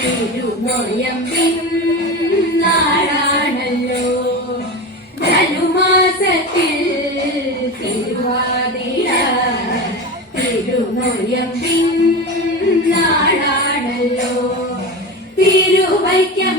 തിരുനൊയമ്പിനും നാടാണല്ലോ ധനുമാസത്തിൽ തിരുവാതിര തിരുനൊയമ്പിൻ നാടാണല്ലോ തിരുവൈക്കം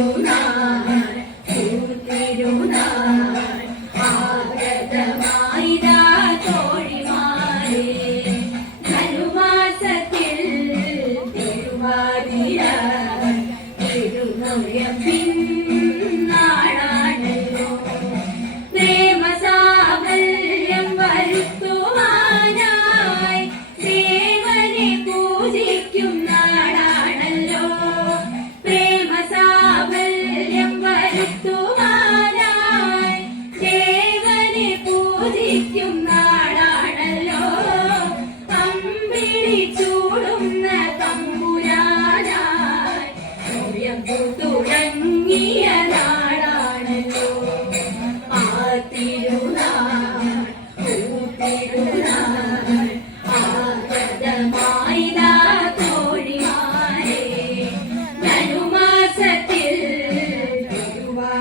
തിരുനാൾ തിരുനാൾ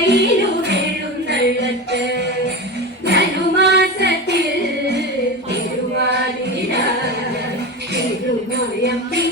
കയ്യിലു വീഴും ധനുമാസത്തിൽ തിരുവാതിര തിരുനോയമ്പിൽ